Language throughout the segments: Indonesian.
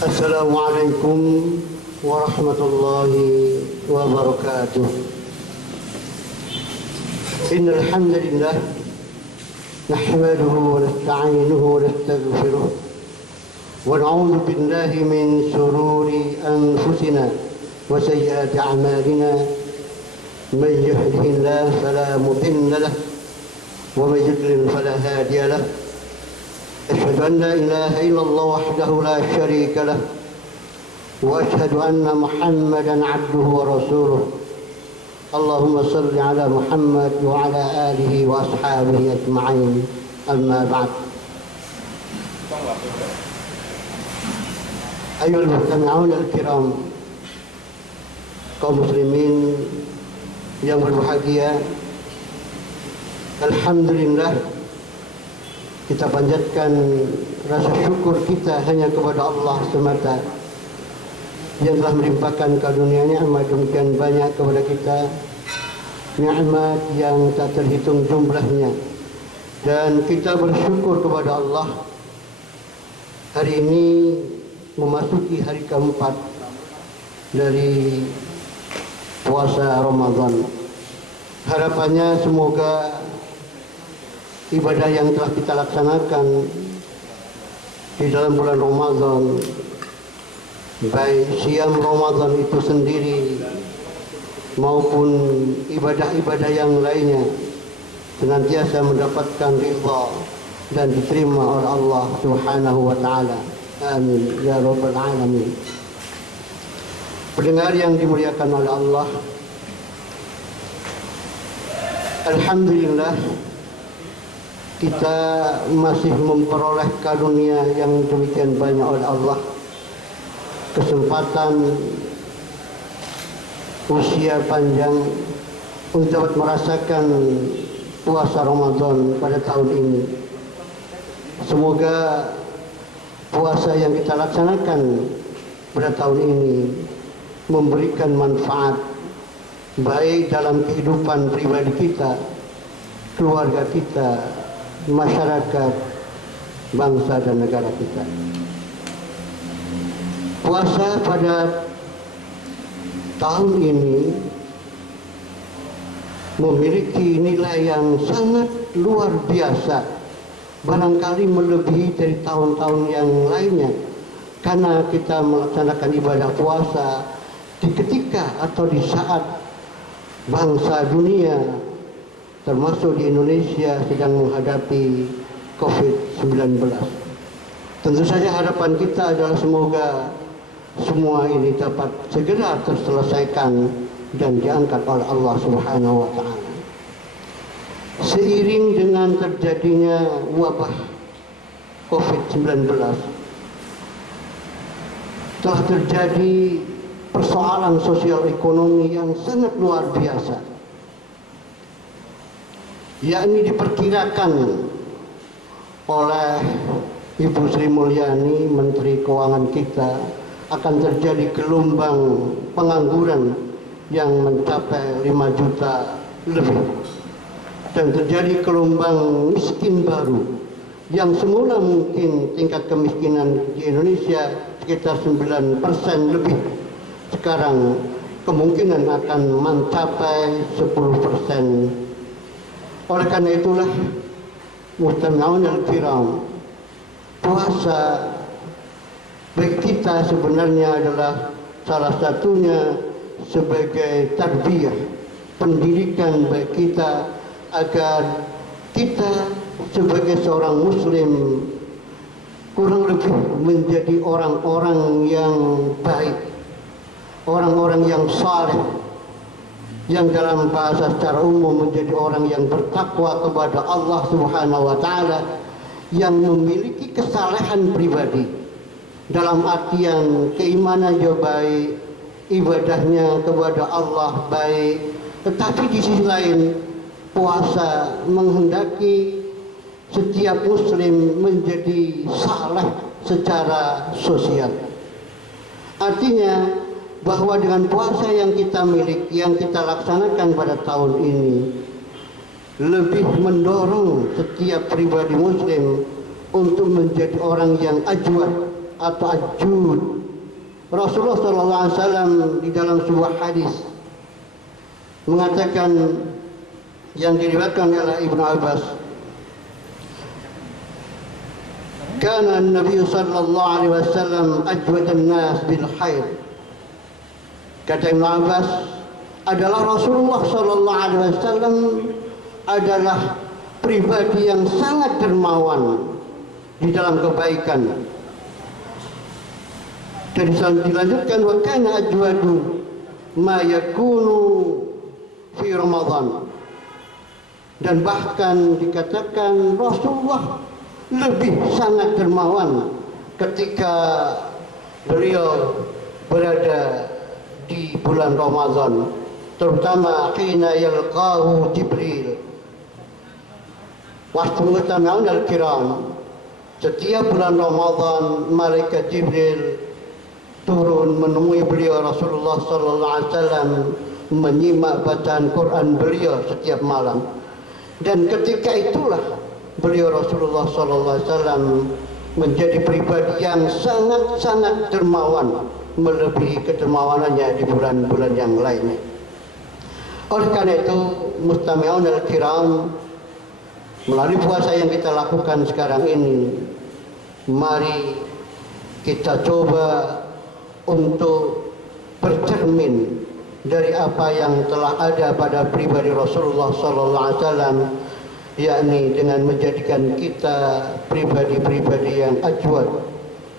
Assalamualaikum warahmatullahi wabarakatuh. Innal hamdalillah nahmaduhu wa nasta'inuhu wa nastaghfiruh wa na'udzu billahi min shururi anfusina wa sayyiati a'malina. Man yahdihillahu fala mudilla lahu wa man yudlil fala hadiya lahu. أشهد أن لا إله إلا الله وحده لا شريك له وأشهد أن محمدا عبده ورسوله. اللهم صل على محمد وعلى آله وأصحابه أجمعين. أما بعد. أيها المستمعون الكرام, kaum muslimin yang berbahagia, alhamdulillah kita panjatkan rasa syukur kita hanya kepada Allah semata yang telah melimpahkan karunia nikmat demikian banyak kepada kita, nikmat yang tak terhitung jumlahnya, dan kita bersyukur kepada Allah. Hari ini memasuki hari keempat dari puasa Ramadan. Harapannya semoga ibadah yang telah kita laksanakan di dalam bulan Ramadan, baik siam Ramadan itu sendiri maupun ibadah-ibadah yang lainnya, senantiasa mendapatkan ridha dan diterima oleh Allah Subhanahu wa taala. Amin ya rabbal alamin. Pendengar yang dimuliakan oleh Allah, alhamdulillah kita masih memperoleh karunia yang demikian banyak oleh Allah, kesempatan usia panjang untuk dapat merasakan puasa Ramadan pada tahun ini. Semoga puasa yang kita laksanakan pada tahun ini memberikan manfaat baik dalam kehidupan pribadi kita, keluarga kita, masyarakat, bangsa dan negara kita. Puasa pada tahun ini memiliki nilai yang sangat luar biasa, barangkali melebihi dari tahun-tahun yang lainnya, karena kita melaksanakan ibadah puasa di ketika atau di saat bangsa dunia termasuk di Indonesia sedang menghadapi COVID-19. Tentu saja harapan kita adalah semoga semua ini dapat segera terselesaikan dan diangkat oleh Allah Subhanahu wa taala. Seiring dengan terjadinya wabah COVID-19, telah terjadi persoalan sosial ekonomi yang sangat luar biasa, yakni diperkirakan oleh Ibu Sri Mulyani, Menteri Keuangan kita, akan terjadi gelombang pengangguran yang mencapai 5 juta lebih, dan terjadi gelombang miskin baru yang semula mungkin tingkat kemiskinan di Indonesia sekitar 9% lebih, sekarang kemungkinan akan mencapai 10%. Oleh karena itulah, mustami'un al-kiram, puasa bagi kita sebenarnya adalah salah satunya sebagai tarbiyah, pendidikan bagi kita agar kita sebagai seorang muslim kurang lebih menjadi orang-orang yang baik, orang-orang yang saleh, yang dalam bahasa secara umum menjadi orang yang bertakwa kepada Allah Subhanahu wa taala, yang memiliki kesalehan pribadi dalam artian keimanannya baik, ibadahnya kepada Allah baik, tetapi di sisi lain puasa menghendaki setiap muslim menjadi saleh secara sosial. Artinya bahwa dengan puasa yang kita miliki, yang kita laksanakan pada tahun ini, lebih mendorong setiap pribadi muslim untuk menjadi orang yang ajwad, atau ajud. Rasulullah SAW di dalam sebuah hadis mengatakan, yang diriwayatkan oleh Ibnu Abbas, kana Nabi sallallahu alaihi wasallam ajwadan nas bil khair. Kata Ibnu Abbas, adalah Rasulullah sallallahu alaihi wasallam adalah pribadi yang sangat dermawan di dalam kebaikan. Dan dilanjutkan, wa kana ajwadu ma yakunu fi Ramadan. Dan bahkan dikatakan Rasulullah lebih sangat dermawan ketika beliau berada di bulan Ramadan, terutama hina yalqahu Jibril. Wasmustami'un al-kiram, setiap bulan Ramadan malaikat Jibril turun menemui beliau Rasulullah sallallahu alaihi wasallam, menyimak bacaan Quran beliau setiap malam. Dan ketika itulah beliau Rasulullah sallallahu alaihi wasallam menjadi pribadi yang sangat-sangat dermawan, melebihi kedermawanannya di bulan-bulan yang lainnya. Oleh karena itu, mustami'un al-kiram, melalui puasa yang kita lakukan sekarang ini, mari kita coba untuk bercermin dari apa yang telah ada pada pribadi Rasulullah sallallahu alaihi wasallam, yakni dengan menjadikan kita pribadi-pribadi yang ajwad,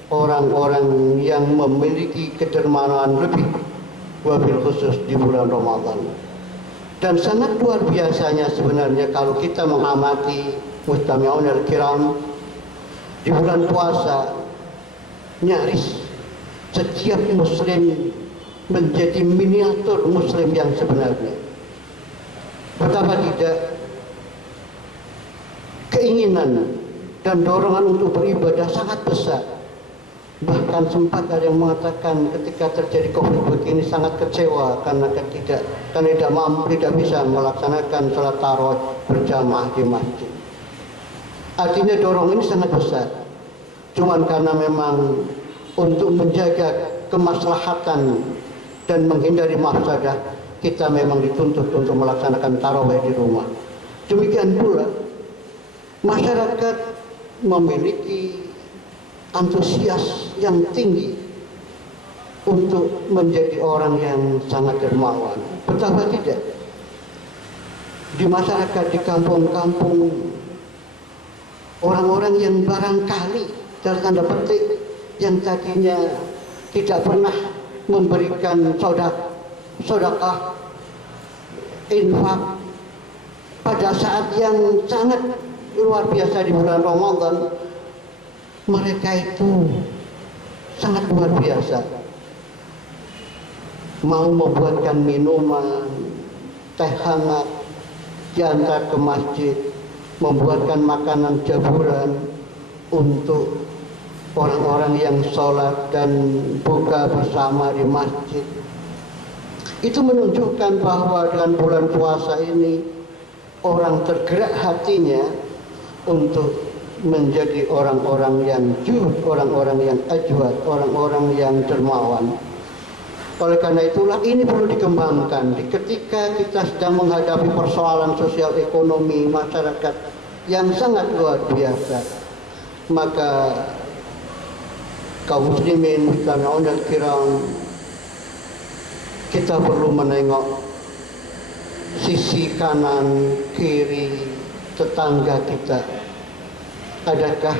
orang-orang yang memiliki kedermawanan lebih, wabil khusus di bulan Ramadan. Dan sangat luar biasanya sebenarnya kalau kita mengamati mustami'un al-kiram di bulan puasa, nyaris setiap muslim menjadi miniatur muslim yang sebenarnya. Betapa tidak keinginan dan dorongan untuk beribadah sangat besar. Bahkan sempat ada yang mengatakan ketika terjadi COVID begini sangat kecewa karena tidak mampu, tidak bisa melaksanakan sholat tarawih berjamaah di masjid. Artinya dorongan ini sangat besar. Cuman karena memang untuk menjaga kemaslahatan dan menghindari mafsadah, kita memang dituntut untuk melaksanakan tarawih di rumah. Demikian pula masyarakat memiliki antusias yang tinggi untuk menjadi orang yang sangat dermawan. Betapa tidak di masyarakat, di kampung-kampung, orang-orang yang barangkali dalam tanda petik yang tadinya tidak pernah memberikan sedekah, infak pada saat yang sangat luar biasa di bulan Ramadan, mereka itu sangat luar biasa, mau membuatkan minuman, teh hangat, diantar ke masjid, membuatkan makanan jamuran untuk orang-orang yang sholat dan buka bersama di masjid. Itu menunjukkan bahwa dengan bulan puasa ini orang tergerak hatinya untuk menjadi orang-orang yang juhud, orang-orang yang ajwad, orang-orang yang dermawan. Oleh karena itulah ini perlu dikembangkan ketika kita sedang menghadapi persoalan sosial ekonomi masyarakat yang sangat luar biasa. Maka kaum muslimin mustami'un al-kiram, kita perlu menengok sisi kanan kiri tetangga kita. Adakah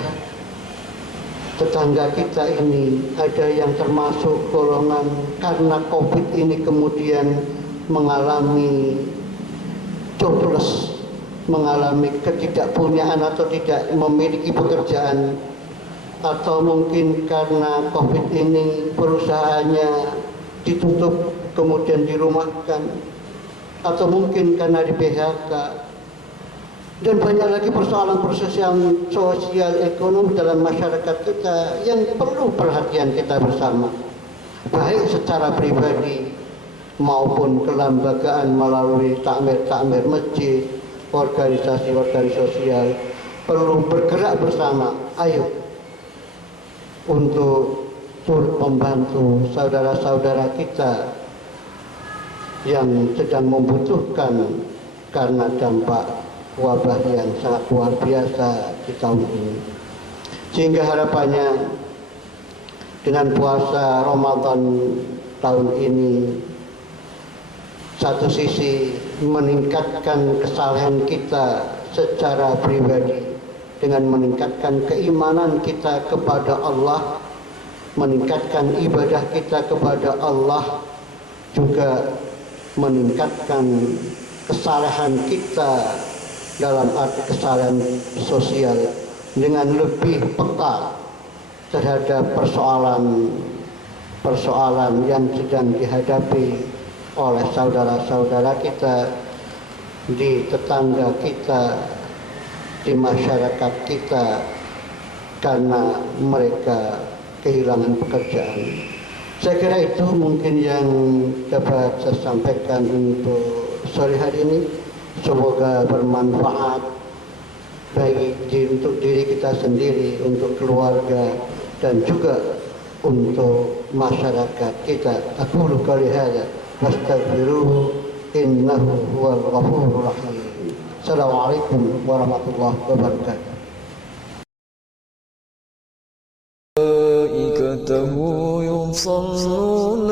tetangga kita ini ada yang termasuk golongan karena COVID ini kemudian mengalami jobless, mengalami ketidakpunyaan atau tidak memiliki pekerjaan, atau mungkin karena COVID ini perusahaannya ditutup kemudian dirumahkan, atau mungkin karena di PHK, dan banyak lagi persoalan-persoalan sosial ekonomi dalam masyarakat kita yang perlu perhatian kita bersama, baik secara pribadi maupun kelembagaan melalui takmir-takmir masjid, organisasi-organisasi sosial perlu bergerak bersama. Ayo untuk turut membantu saudara-saudara kita yang sedang membutuhkan karena dampak wabah yang sangat luar biasa di tahun ini. Sehingga harapannya dengan puasa Ramadan tahun ini, satu sisi meningkatkan kesalehan kita secara pribadi dengan meningkatkan keimanan kita kepada Allah, meningkatkan ibadah kita kepada Allah, juga meningkatkan kesalehan kita dalam arti kesalehan sosial dengan lebih peka terhadap persoalan yang sedang dihadapi oleh saudara-saudara kita di tetangga kita, di masyarakat kita, karena mereka kehilangan pekerjaan. Saya kira itu mungkin yang dapat saya sampaikan untuk sore hari ini. Semoga bermanfaat baik untuk diri kita sendiri, untuk keluarga, dan juga untuk masyarakat kita. Aqulu qouli hadza wastaghfiruhu innahu huwal ghafurur rahim. Assalamualaikum warahmatullahi wabarakatuh. ملائكته يصلون